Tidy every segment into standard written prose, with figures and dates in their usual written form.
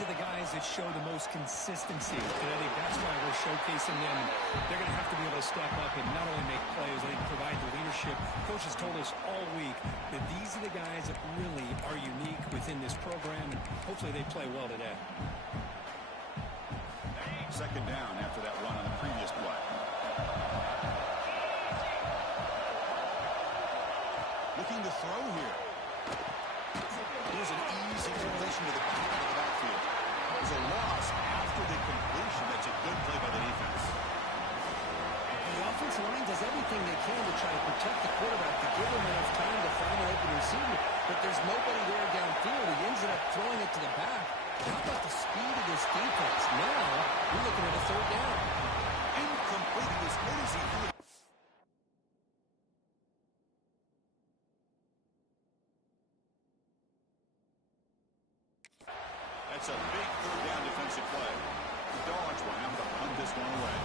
These are the guys that show the most consistency, and I think that's why we're showcasing them. They're going to have to be able to step up and not only make plays, I think provide the leadership. Coach has told us all week that these are the guys that really are unique within this program, and hopefully they play well today. Second down after that run on the previous play. Looking to throw here. Here's an easy completion to the back of the backfield. There's a loss after the completion. That's a good play by the defense. The offensive line does everything they can to try to protect the quarterback, to give him enough time to find an open receiver. But there's nobody there downfield. He ends up throwing it to the back. How about the speed of this defense? Now, we're looking at a third down. Incomplete. As good as he threw. That's a big third down defensive play. The Dogs will have to punt this one away.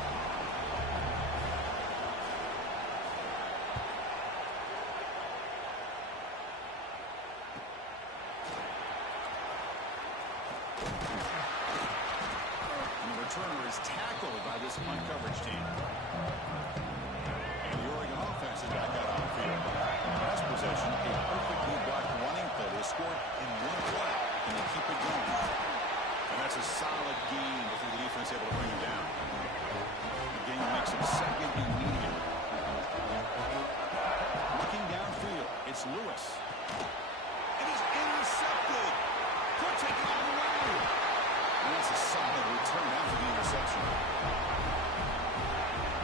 And the returner is tackled by this punt coverage team. And the Oregon offense is back out on the field. Last possession, a perfectly blocked running play. They scored in one play. And they keep it going. And that's a solid gain before the defense able to bring him down. The gain makes it second and medium. Looking downfield, it's Lewis. It is intercepted. Could take it all the way. And that's a solid return after the interception.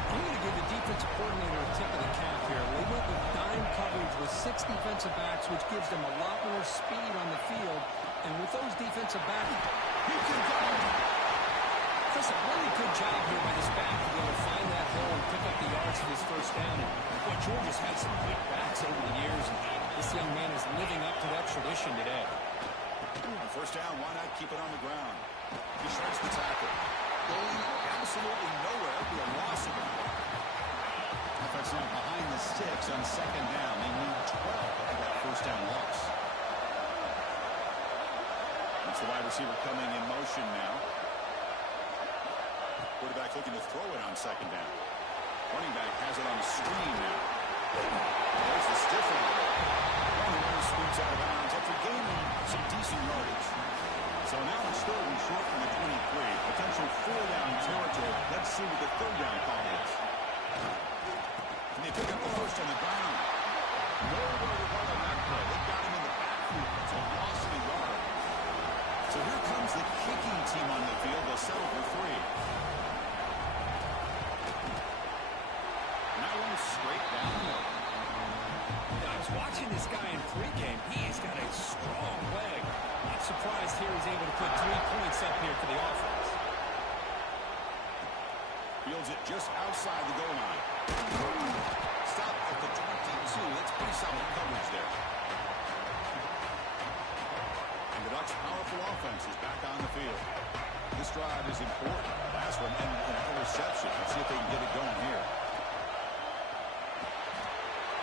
I'm going to give the defensive coordinator a tip of the cap here. They went with dime coverage with 6 defensive backs, which gives them a lot more speed on the field. And with those defensive backs, he can go. That's a really good job here by this back to be able to find that hole and pick up the yards for his first down. And boy, Georgia's had some good backs over the years, and this young man is living up to that tradition today. On first down, why not keep it on the ground? He shreds the tackle. Going absolutely nowhere with a loss of it. Offense now behind the sticks on second down. They need 12 for that first down loss. It's the wide receiver coming in motion now. Quarterback looking to throw it on second down. Running back has it on the screen now. There's the stiff one. And the runner scoots out of bounds after gaining some decent yardage. So now it's third and short from the 23. Potential 4-down territory. Let's see what the third down call is. And they pick up the first on the ground. Nowhere to run on that play. They got him in the backfield. It's a loss of a yard. So here comes the kicking team on the field. They'll settle for 3. Now one straight down the middle. I was watching this guy in pregame. He's got a strong leg. Not surprised here he's able to put 3 points up here for the offense. Fields it just outside the goal line. Stop at the 22. That's pretty solid coverage there. And the Ducks' powerful offense is back on the field. This drive is important. Last one and an interception. Let's see if they can get it going here.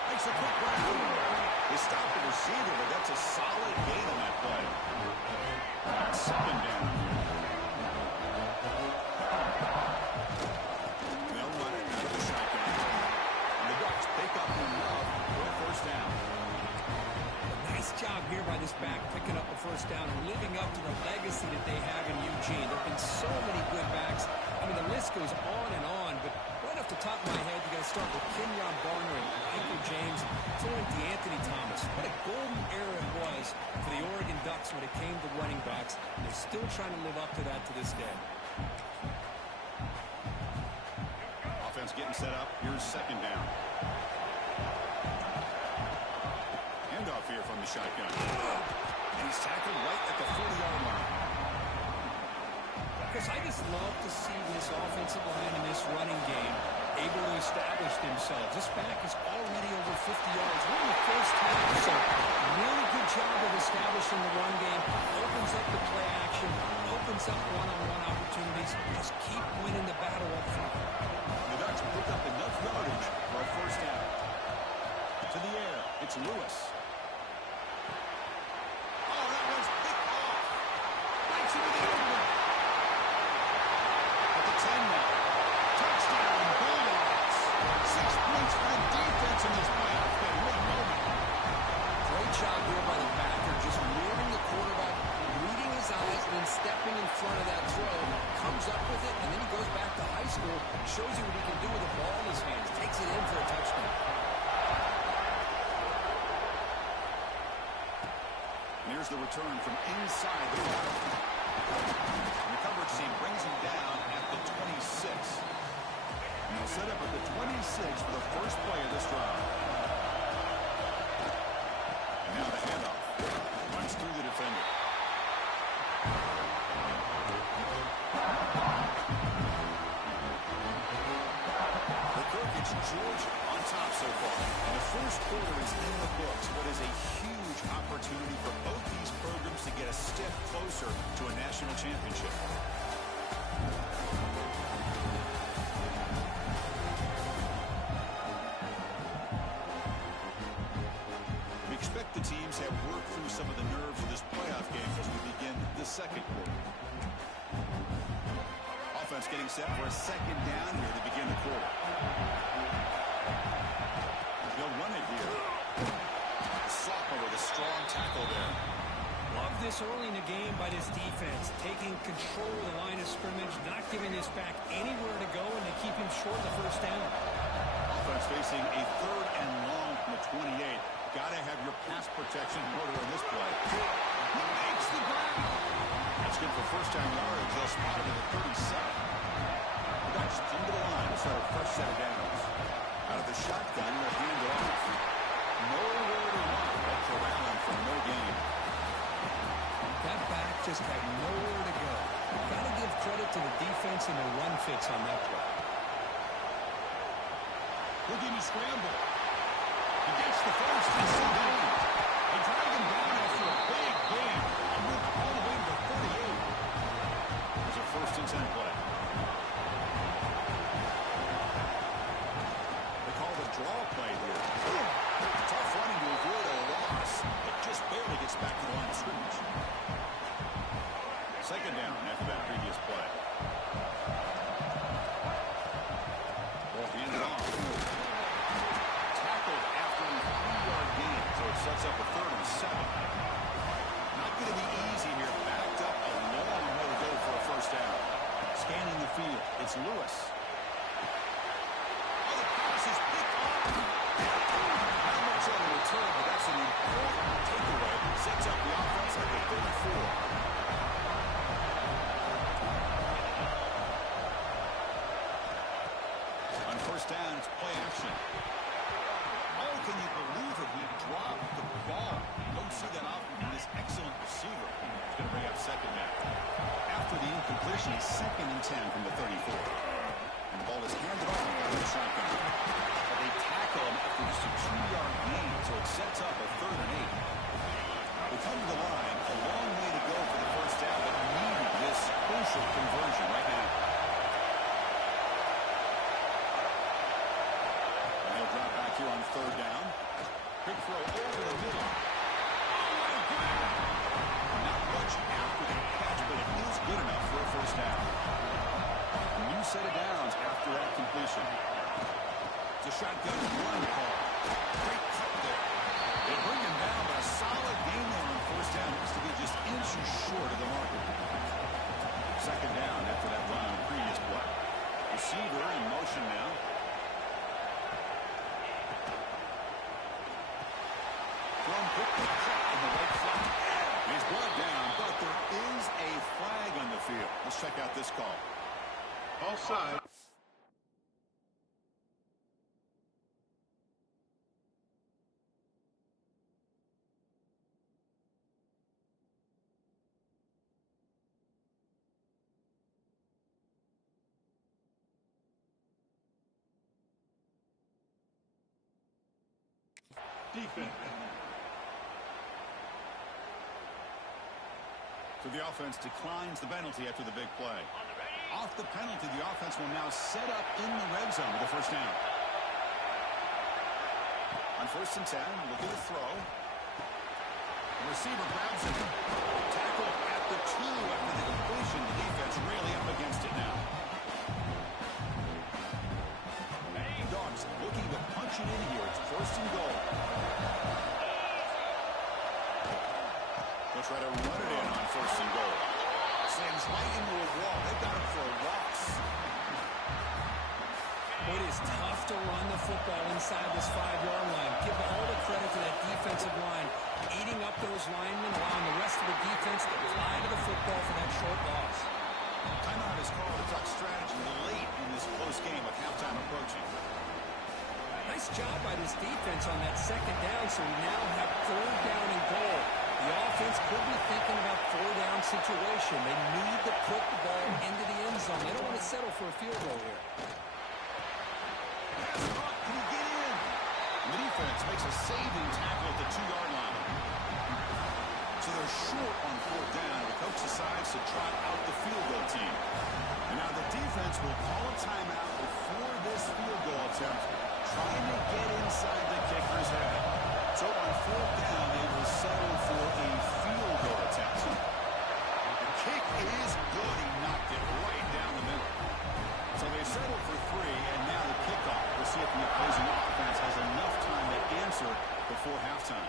Makes a quick run. They stop the receiver, but that's a solid gain on that play. Second down. They'll run it out of the shotgun. And the Ducks pick up enough for a first down. Nice job here by this back picking up a first down and living up to the legacy that they have in Eugene. There have been so many good backs. I mean, the list goes on and on, but right off the top of my head, you got to start with Kenyon Barner and Michael James, throwing DeAnthony Thomas. What a golden era it was for the Oregon Ducks when it came to running backs. They're still trying to live up to that to this day. Offense getting set up. Here's second down. Handoff here from the shotgun. And he's tackled right at the 40-yard line. Because I just love to see this offensive line in this running game able to establish themselves. This back is already over 50 yards. We're in the first half, so really good job of establishing the run game. Opens up the play action, opens up one-on-one opportunities. Just keep winning the battle up front. The Ducks pick up enough yardage for a first down. To the air, it's Lewis. Oh, that one's picked off. Right to the end. front of that throw, comes up with it, and then he goes back to high school, shows you what he can do with the ball in his hands, takes it in for a touchdown. And here's the return from inside the 5. And the coverage team brings him down at the 26. And they'll set up at the 26 for the first play of this drive. And now the handoff. Runs through the defender. The Kirkich, Georgia, on top so far. And the first quarter is in the books. What is a huge opportunity for both these programs to get a step closer to a national championship. We expect the teams have worked through some of the nerves of this playoff game as we begin the second quarter. Offense getting set for a second down here to begin the quarter. They'll run it here. Sophomore with a strong tackle there. Love this early in the game by this defense, taking control of the line of scrimmage, not giving this back anywhere to go, and they keep him short of the first down. Offense facing a 3rd and long from the 28. Got to have your pass protection in order in this play. He makes the grab. That's good for first down yards. They'll spot it at the 37. The Ducks come to the line to start a fresh set of downs. Out of the shotgun, they'll hand it off. Nowhere to run, but corralling for no gain. That back just had nowhere to go. Got to give credit to the defense and the run fits on that play. Looking to scramble. He gets the first. He's so down. They drag him down after a big gain and move all the way to the 38. There's a 1st and 10 play. They call the draw play here. Tough running to avoid a loss, but just barely gets back to the line of scrimmage. Second down after that previous play. Ball handed off. Tackled after a 3-yard gain, so it sets up a 3rd and 7. Not going to be easy here. Backed up a long way to go for a first down. Scanning the field, it's Lewis. Oh, the pass is picked off. Not much on the return, but that's an important takeaway. Sets up the offense at the 34. First down, it's play action. Oh, can you believe it? He dropped the ball. Don't see that often from this excellent receiver. He's going to bring up second down. After the incompletion, he's 2nd and 10 from the 34. And the ball is handed off by the shotgun. But they tackle him after just a 2-yard gain, so it sets up a 3rd and 8. They come to the line, a long way to go for the first down, but needed this crucial conversion right now. Here on 3rd down. Big throw over the middle. Oh, what a grab! Not much after the catch, but it is good enough for a first down. A new set of downs after that completion. It's a shotgun run call. Great cut there. They bring him down, but a solid gain there on first down. Looks to be just inches short of the marker. Second down after that run on the previous play. Receiver in motion now. In the right flat. He's brought down, but there is a flag on the field. Let's check out this call. Offside. Defense. So the offense declines the penalty after the big play. Off the penalty, the offense will now set up in the red zone with the first down. On 1st and 10, look at the throw. The receiver grabs it. Tackle at the 2 after the completion. The defense really up against it now. Dogs looking to punch it in here. It's 1st and goal. They'll try to run it in on 1st and goal. slams right into a wall. They've got him for a loss. It is tough to run the football inside this 5-yard line. Give all the credit to that defensive line, eating up those linemen, allowing the rest of the defense to fly to the football for that short loss. Timeout is called to talk strategy late in this close game with halftime approaching. Nice job by this defense on that second down, so we now have third down and goal. The offense could be thinking about four-down situation. They need to put the ball into the end zone. They don't want to settle for a field goal here. Can he get in? The defense makes a saving tackle at the 2-yard line. So they're short on fourth down. The coach decides to trot out the field goal team. And now the defense will call a timeout before this field goal attempt, trying to get inside the kicker's head. So on fourth down, they will settle for a field goal attempt. The kick is good. He knocked it right down the middle. So they settle for 3, and now the kickoff. We'll see if the opposing offense has enough time to answer before halftime.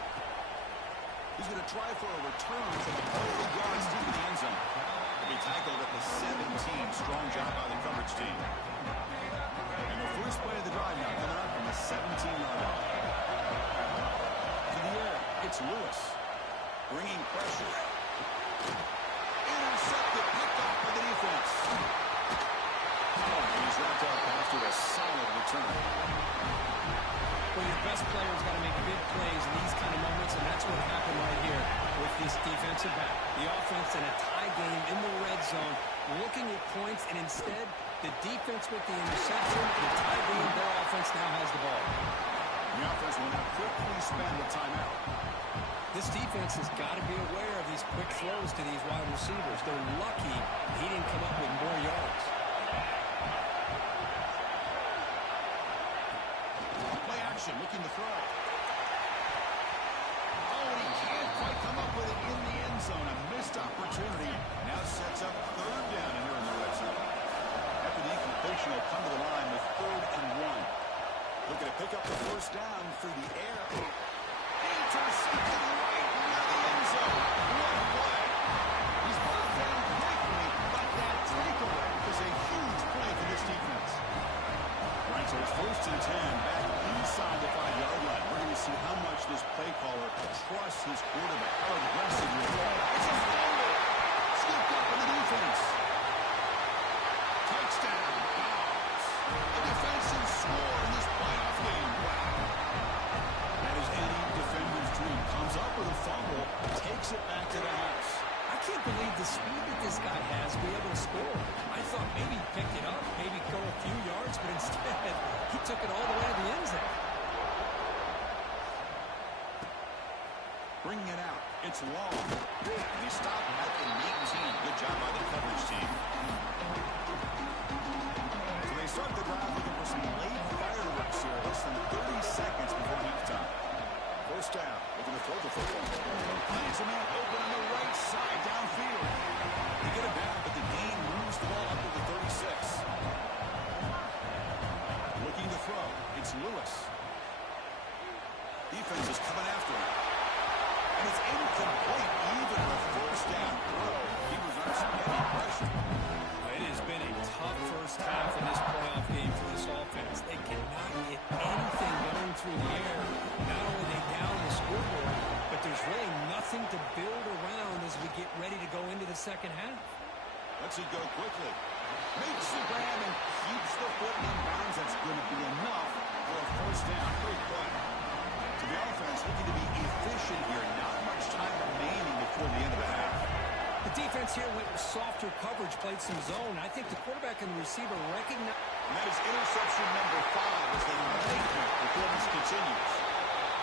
He's going to try for a return from the 30 yards deep in the end zone. He'll be tackled at the 17. Strong job by the coverage team. And the first play of the drive now coming up from the 17-yard line. To the air, it's Lewis. Bringing pressure. Intercepted, picked off by the defense. And he's wrapped up after a solid return. Well, your best player's got to make big plays in these kind of moments, and that's what happened right here with this defensive back. The offense in a tie game in the red zone, looking at points, and instead, the defense with the interception, the tie game, their offense now has the ball. The offense will now quickly spend the timeout. This defense has got to be aware of these quick throws to these wide receivers. They're lucky he didn't come up with more yards. Play action, looking to throw. Oh, and he can't quite come up with it in the end zone. A missed opportunity. Now sets up third down here in the red zone. After the incompletion, will come to the line with 3rd and 1. Looking to pick up the first down through the air. Intercepted right near the end zone. What a play. He's brought down quickly, but that takeaway is a huge play for this defense. Right, so it's 1st and 10 back inside the 5-yard line. We're going to see how much this play caller trusts his quarterback. How aggressive he is. It's a fumble. Scooped up in the defense. Touchdown. Browns. A defensive score in this playoff game. Wow. That is any defender's dream. Comes up with a fumble, takes it back to the house. I can't believe the speed that this guy has to be able to score. I thought maybe he picked it up, maybe go a few yards, but instead he took it all the way to the end zone. Bringing it out. It's long. And he stopped at the 19. Good job by the coverage team. So they start the drive looking for some late fireworks here. Less than 30 seconds before halftime. First down. Looking to throw the football. Finds a man open on the right side downfield. They get it down, but the gain moves the ball up to the 36. Looking to throw. It's Lewis. Defense is coming after him. And it's incomplete, even with first down throw. He reverses any pressure. It has been a tough first half in this playoff game for this offense. They cannot get anything going through the air. Not only are they down the scoreboard, but there's really nothing to build around as we get ready to go into the second half. Lets it go quickly. Makes the grab and keeps the foot in bounds. That's going to be enough for a first down. Great play. So the offense looking to be efficient here. Not much time remaining before the end of the half. The defense here went with softer coverage, played some zone. I think the quarterback and the receiver recognize. And that is interception number 5 as they make it before this continues.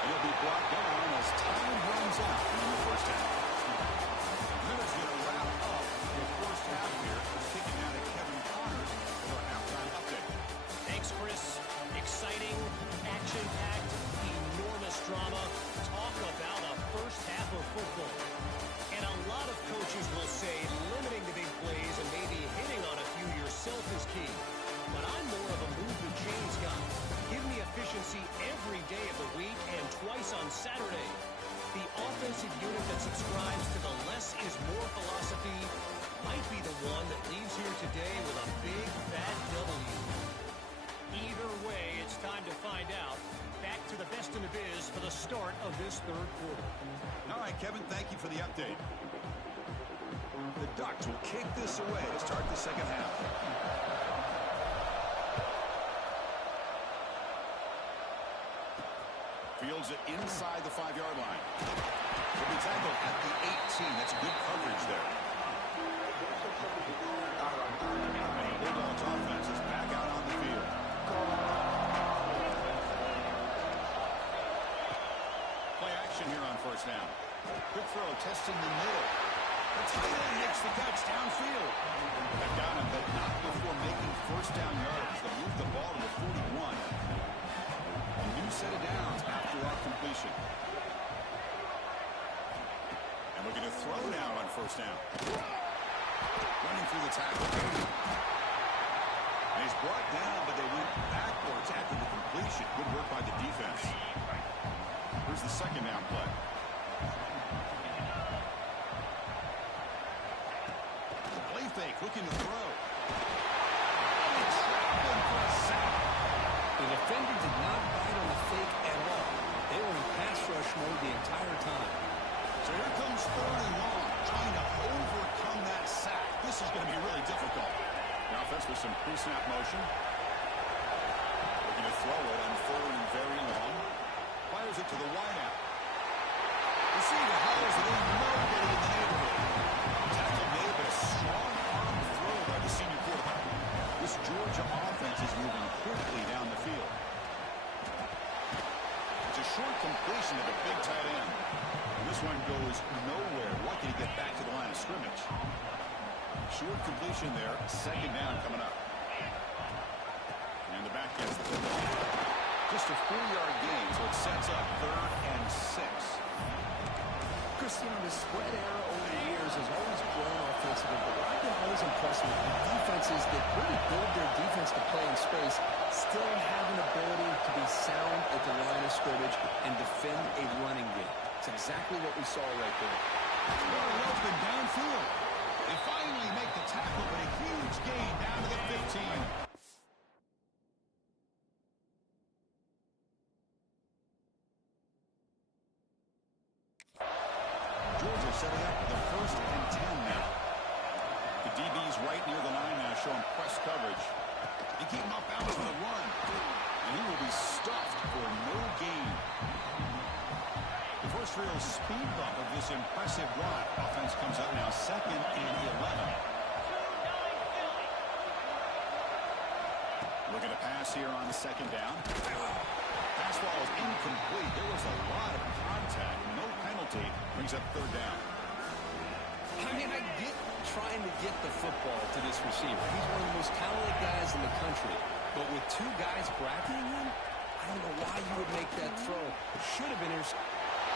And it'll be brought down as time runs out in the first half. Then it's going to wrap up the first half here. We're kicking out of Kevin Connors for our halftime update. Thanks, Chris. Exciting, action-packed, enormous drama. Talk about a first half of football. And a lot of coaches will say limiting the big plays and maybe hitting on a few yourself is key. But I'm more of a move the chains guy. Give me efficiency every day of the week and twice on Saturday. The offensive unit that subscribes to the less is more philosophy might be the one that leaves here today with a big, fat W. Either way, it's time to find out. Back to the best in the biz for the start of this third quarter. All right, Kevin, thank you for the update. The Ducks will kick this away to start the second half. Fields it inside the 5-yard line. He'll be tackled at the 18. That's good coverage there. And the Bulldogs offense is back out on the field. Play action here on first down. Quick throw, testing the middle. The tight end makes the catch downfield. They've got him, but not before making first down yardage. They move the ball to the 41. A new set of downs after our completion. And we're going to throw now on first down. Running through the tackle. And he's brought down, but they went backwards after the completion. Good work by the defense. Here's the second down play. Play fake, looking to throw. And it's trapped for a sack. The defender did not bite on the fake at all. They were in pass rush mode the entire time. So here comes third and long, trying to overcome that sack. This is going to be really difficult. The offense with some pre-snap motion. Looking to throw it on third and very long. Fires it to the wideout. Receiver hauls it in, nobody in the neighborhood. Tackle made, but a strong arm throw by the senior quarterback. This Georgia offense is moving quickly down the field. It's a short completion of the big tight end. And this one goes nowhere. Lucky to get back to the line of scrimmage. Short completion there. Second down coming up. And the back gets the football. Just a 4-yard gain, so it sets up 3rd and 6. Christian, the spread era over the years has always grown offensively, but what I've been always impressed with defenses that really build their defense to play in space still have an ability to be sound at the line of scrimmage and defend a running game. It's exactly what we saw right there. Wide open downfield. They finally make the tackle, but a huge gain down to the 15. Georgia setting up the 1st and 10 now. The DB's right near the line now, showing press coverage. They keep him up out of the run. And he will be stuffed for no gain. The first real speed bump of this impressive drive. Offense comes up now 2nd and 11. Looking to pass here on 2nd down. Pass ball is incomplete. There was a lot of contact. No penalty. Brings up 3rd down. I mean, I get trying to get the football to this receiver. He's one of the most talented guys in the country. But with 2 guys bracketing him, I don't know why you would make that throw. Should have been intercepted.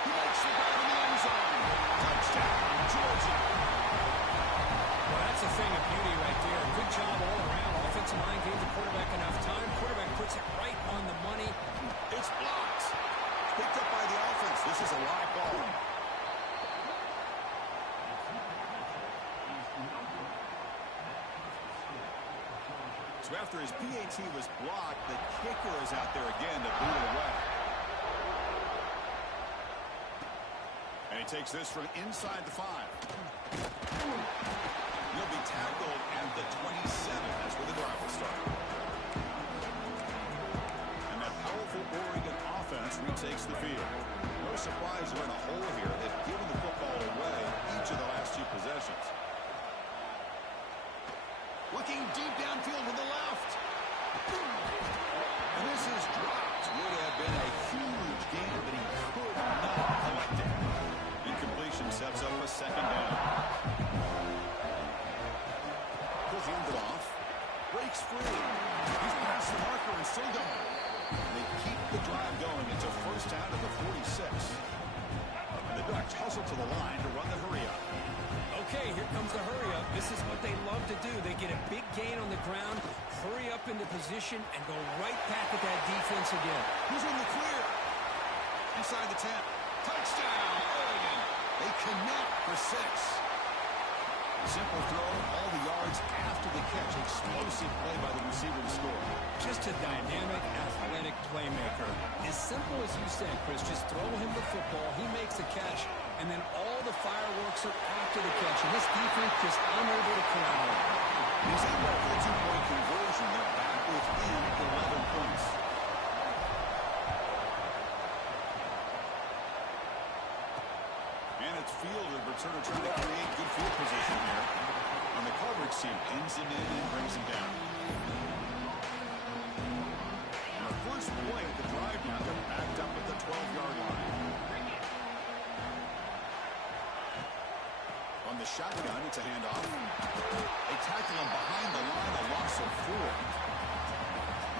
He makes the grab in the end zone. Touchdown, Georgia. Well, that's a thing of beauty right there. Good job all around. Offensive line gave the quarterback enough time. Quarterback puts it right on the money. It's blocked. Picked up by the offense. This is a live ball. So after his PAT was blocked, the kicker is out there again to boot it away. And he takes this from inside the 5. He'll be tackled at the 27. That's where the drive will start. And that powerful Oregon offense retakes the field. No surprise they're in a hole here. They've given the football away each of the last 2 possessions. Looking deep downfield to the left. And this is dropped. Would have been a huge gain, but he could not collect it. Incompletion sets up a 2nd down. He'll hand it off. Breaks free. He's past the marker and still going. They keep the drive going. It's a 1st down to the 46. And the Ducks hustle to the line to run the hurry-up. Okay, here comes the hurry-up. This is what they love to do. They get a big gain on the ground, hurry up into position, and go right back at that defense again. Who's in the clear? Inside the 10. Touchdown, Oregon. They connect for 6. Simple throw, all the yards after the catch. Explosive play by the receiver to score. Just a dynamic, athletic playmaker. As simple as you said, Chris, just throw him the football, he makes a catch, and then all the fireworks are after the catch. And this defense just unable to corral him. He's able for a 2-point conversion. They're back within 11 points. And it's Fielder, returner trying to create good field position here. And the coverage team pins him in and brings him down. On the first play of the drive now, they're backed up at the 12-yard line. On the shotgun, it's a handoff. They tackle him behind the line, a loss of 4.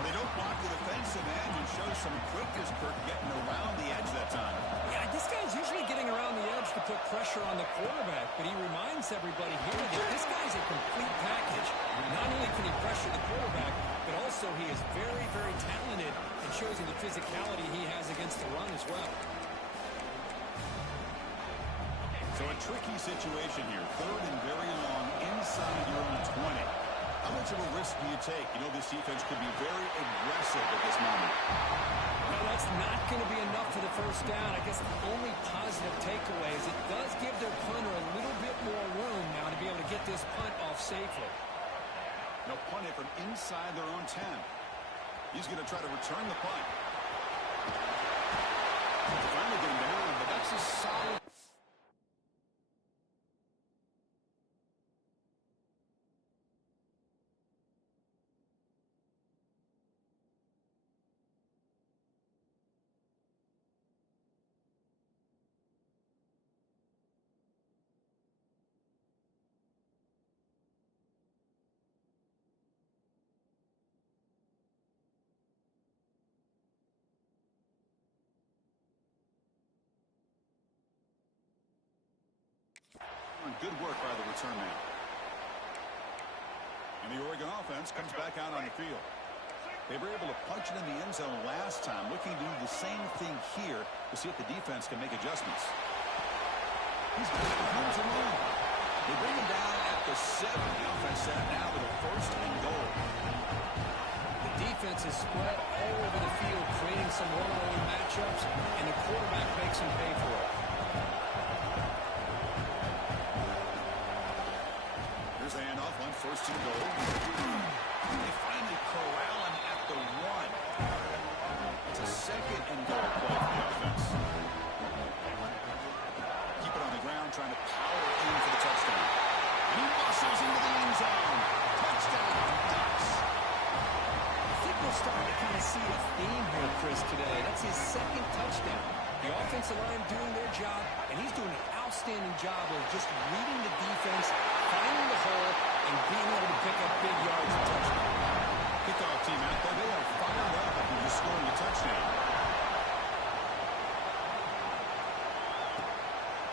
They don't block the defensive end and show some quickness, Kirk, getting around the edge that time. Yeah, this guy's usually getting around the edge to put pressure on the quarterback, but he reminds everybody here that this guy's a complete package. Not only can he pressure the quarterback, but also he is very, very talented and shows you the physicality he has against the run as well. So a tricky situation here. Third and very long inside your own 20. How much of a risk do you take? You know, this defense could be very aggressive at this moment. Well, that's not going to be enough for the first down. I guess the only positive takeaway is it does give their punter a little bit more room now to be able to get this punt off safely. They'll punt it from inside their own 10. He's going to try to return the punt. Finally getting down, but that's a solid. Good work by the return man. And the Oregon offense comes back out on the field. They were able to punch it in the end zone last time. Looking to do the same thing here to see if the defense can make adjustments. He's home to run. They bring him down at the 7. The offense set now with a first and goal. The defense is spread all over the field, creating some one-on-one matchups, and the quarterback makes them pay for it. Here's the handoff on first and goal. They finally corral him at the 1. It's a second and goal play for the offense. Keep it on the ground, trying to power in for the touchdown. He muscles into the end zone. Touchdown, Ducks. I think we're starting to kind of see a theme here, Chris, today. That's his second touchdown. The offensive line doing their job, and he's doing an outstanding job of just reading the defense, finding the hole, and being able to pick up big yards and touchdowns. Kickoff team out there. They are fired up after just scoring a touchdown.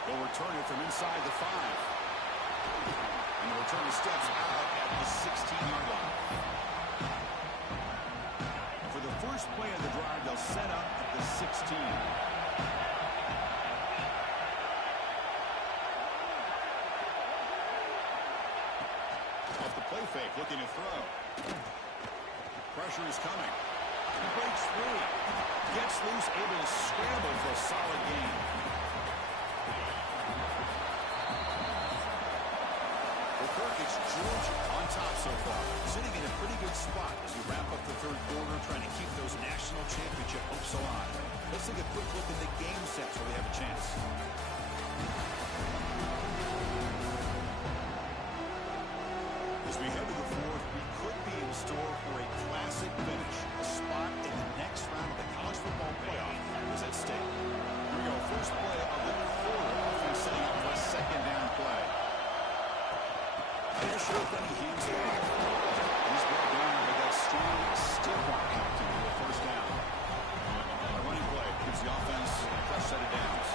They'll return it from inside the 5. And the returner steps out at the 16-yard line. And for the first play of the drive, they'll set up at the 16. Off the play fake, looking to throw. Pressure is coming. He breaks free. Gets loose, able to scramble for a solid gain. For Kirk, it's Georgia on top so far. Sitting in a pretty good spot as we wrap up the third quarter, trying to keep those national championship hopes alive. Let's take a quick look at the game sets where we have a chance. As we head to the fourth, we could be in store for a classic finish. A spot in the next round of the college football playoff is at stake. Here we go. First play of the quarter. Offense setting up for a second down play. They're sure that he hands it off. He's brought down with that strong stiff arm captain for the first down. A running play gives the offense a fresh set of downs.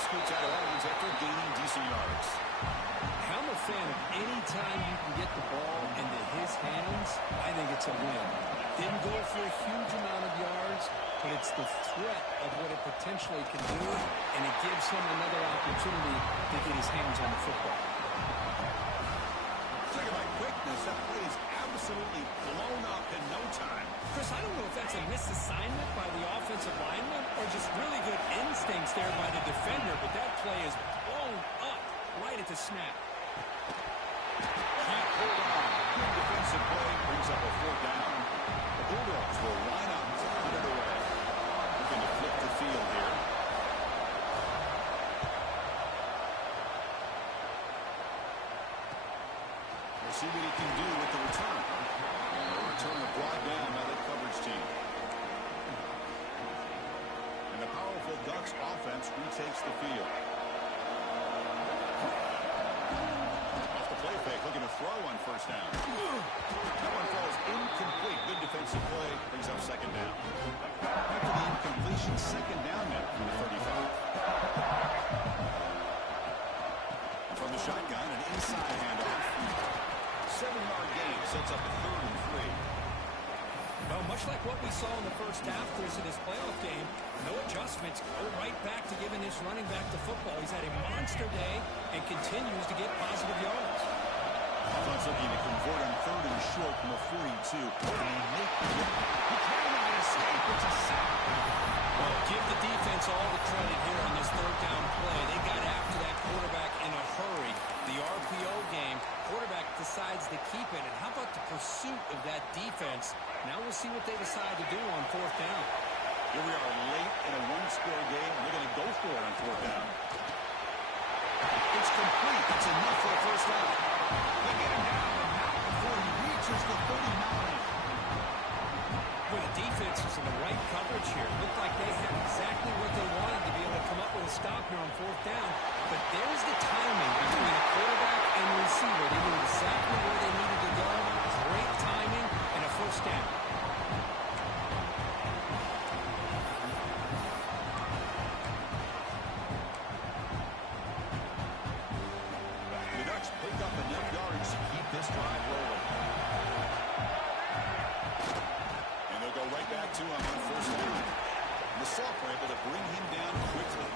scoots out of bounds after gaining decent yards. I'm a fan of any time you can get the ball into his hands, I think it's a win. Didn't go for a huge amount of yards, but it's the threat of what it potentially can do, and it gives him another opportunity to get his hands on the football. Look at my quickness. That play is absolutely blown up in no time. Chris, I don't know if that's a misassignment by the offensive lineman or just really good instincts there by the defender, but that play is blown up right at the snap. Can't hold on. Good defensive play brings up a 4th down. The Bulldogs will line up to put it away. Looking to flip the field here. We'll see what he can do with the return. The return brought down by the coverage team. And the powerful Ducks offense retakes the field. Off the play fake, looking to throw on 1st down. That one falls incomplete. Good defensive play, brings up 2nd down. After the incompletion, 2nd down now from the 35. From the shotgun, an inside handoff. 7-yard gain sets up a 3rd and 3. Well, much like what we saw in the first half, Chris, in this playoff game, no adjustments. Go right back to giving his running back the football. He's had a monster day and continues to get positive yards. Offense looking to convert on 3rd and short from the 42. Can he make the hit? He can't escape. It's a sack. Well, give the defense all the credit here on this 3rd down play. They got after that quarterback in a hurry. The RPO game, quarterback decides to keep it. And how about the pursuit of that defense? Now we'll see what they decide to do on 4th down. Here we are late in a 1-score game. They're going to go for it on 4th down. It's complete. It's enough for a 1st down. They get him down, but not before he reaches the 39. Well, the defense was in the right coverage here. Looked like they had exactly what they wanted to be able to come up with a stop here on 4th down. But there's the timing between the quarterback and the receiver. They knew exactly where they needed to go. Great timing and a 1st down. The Ducks pick up enough yards to keep this drive rolling. And they'll go right back to him on 1st down. The Saints were able to bring him down quickly.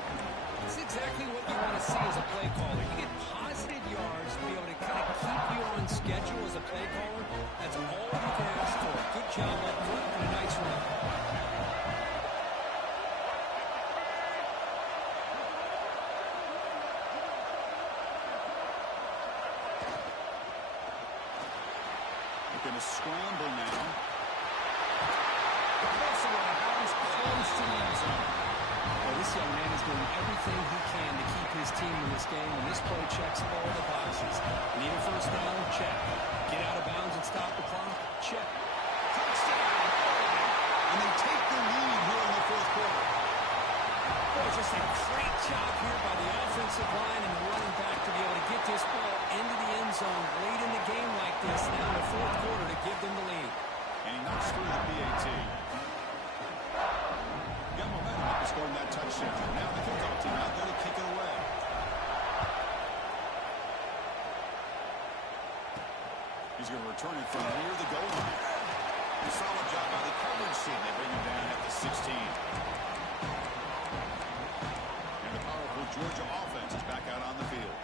It's exactly what you want to see as a play caller. You get positive yards to be able to kind of keep you on schedule as a play caller. That's all you can ask for. Good job up front and a nice run. They're going to scramble now. Also out of bounds, close to the end zone. Well, this young man is doing everything he can to keep his team in this game, and this play checks all the boxes. Need a 1st down? Check. Get out of bounds and stop the clock? Check. Touchdown! And they take the lead here in the 4th quarter. Boy, just a great job here by the offensive line and the running back to be able to get this ball into the end zone late in the game like this now in the 4th quarter to give them the lead. And he knocks through the PAT. Got momentum after scoring that touchdown. Now the kickoff team out there to kick it away. He's going to return it from near the goal line. A solid job by the coverage team. They bring him down at the 16. And the powerful Georgia offense is back out on the field.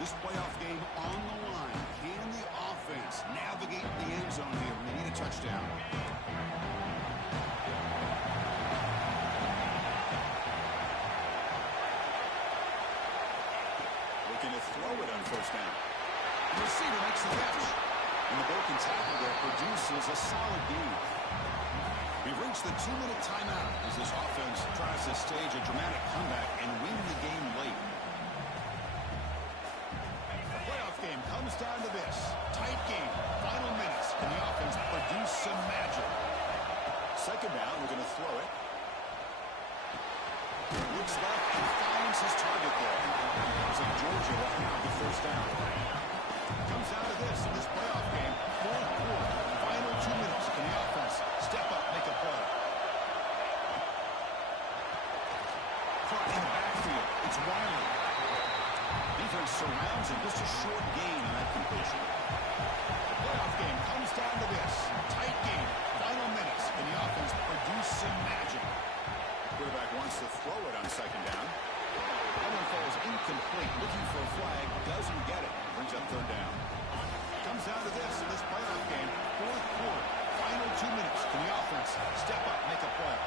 This playoff game on the line. Can the offense navigate the end zone here when they need a touchdown? Looking to throw it on 1st down. The receiver makes the catch. And the broken tackle there produces a solid gain. We've reached the 2-minute timeout as this offense tries to stage a dramatic comeback and win the game late. The playoff game comes down to this. Tight game. Final minutes. Can the offense produce some magic? 2nd down. We're going to throw it. Looks left and finds his target there. Looks like Georgia will have the 1st down. Comes down to this in this playoff game. 4th quarter. Final 2 minutes. Can the offense step up, make a play? Caught in the backfield. It's It's Wiley. Defense surrounds him. Just a short gain on that completion. The playoff game comes down to this. Tight game. Final minutes. And the offense produce some magic. Quarterback wants to throw it on second down. That one falls incomplete. Looking for a flag. Doesn't get it. Brings up third down. Comes down to this in this playoff game. Fourth quarter. Final 2 minutes. Can the offense step up, make a play?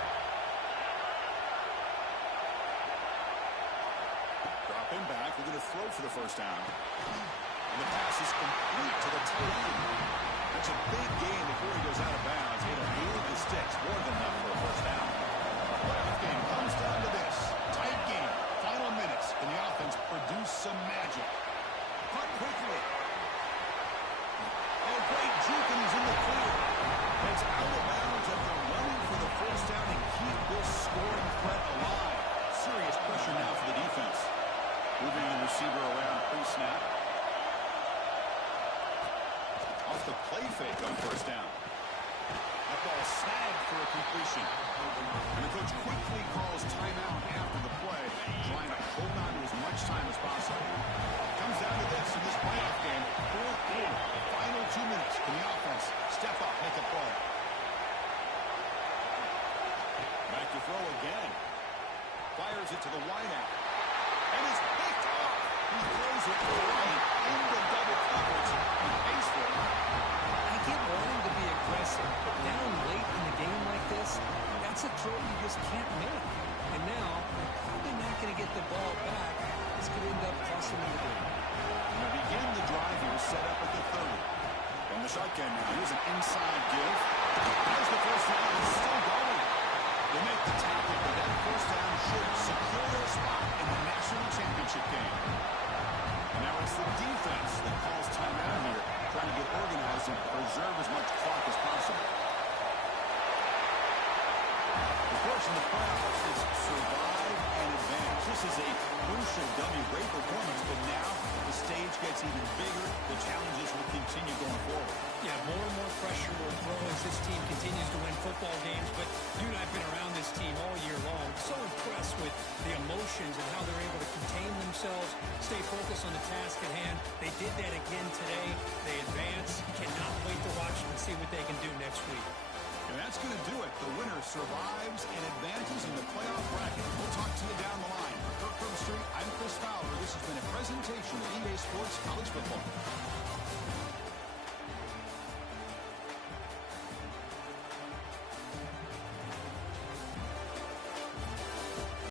Dropping back. We're going to throw for the first down. And the pass is complete to the tight end. That's a big gain before he goes out of bounds. It'll move the sticks. More than enough for a first down. The playoff game comes down to this. Tight game. Final minutes. Can the offense produce some magic? Cut quickly. Oh, great juke, and he's in the clear. It's out of bounds, and they're running for the first down and keep this scoring threat alive. Serious pressure now for the defense. Moving the receiver around pre-snap. Off the play fake on first down. That ball snagged for a completion. And the coach quickly calls timeout after the play, trying to hold on to as much time as possible. Comes down to this in this playoff game. Fourth quarter. Final 2 minutes. Can the offense step up, make a play? Back to throw again. Fires it to the wideout. And it's picked up. He throws it right into double coverage. He pays for it. I get wanting to be aggressive, but down late in the game like this, that's a throw you just can't make. And now, they're probably not going to get the ball back. This could end up costing them the game. And they begin the drive here, set up at the 30. From the shotgun now, here's an inside give. There's the first down. It's still going. They make the tackle, but that first down should secure their spot in the national championship game. And now it's the defense that calls timeout here, trying to get organized and preserve as much clock as possible. The course in the playoffs is survive and advance. This is a crucial W. Great performance, but now the stage gets even bigger. The challenges will continue going forward. Yeah, more and more pressure will grow as this team continues to win football games, but you and I have been around this team all year long. So impressed with the emotions and how they're able to contain themselves, stay focused on the task at hand. They did that again today. They advance. Cannot wait to watch them and see what they can do next week. And that's going to do it. The winner survives and advances in the playoff bracket. We'll talk to you down the line. For Kirk Street, I'm Chris Fowler. This has been a presentation of eBay Sports College Football.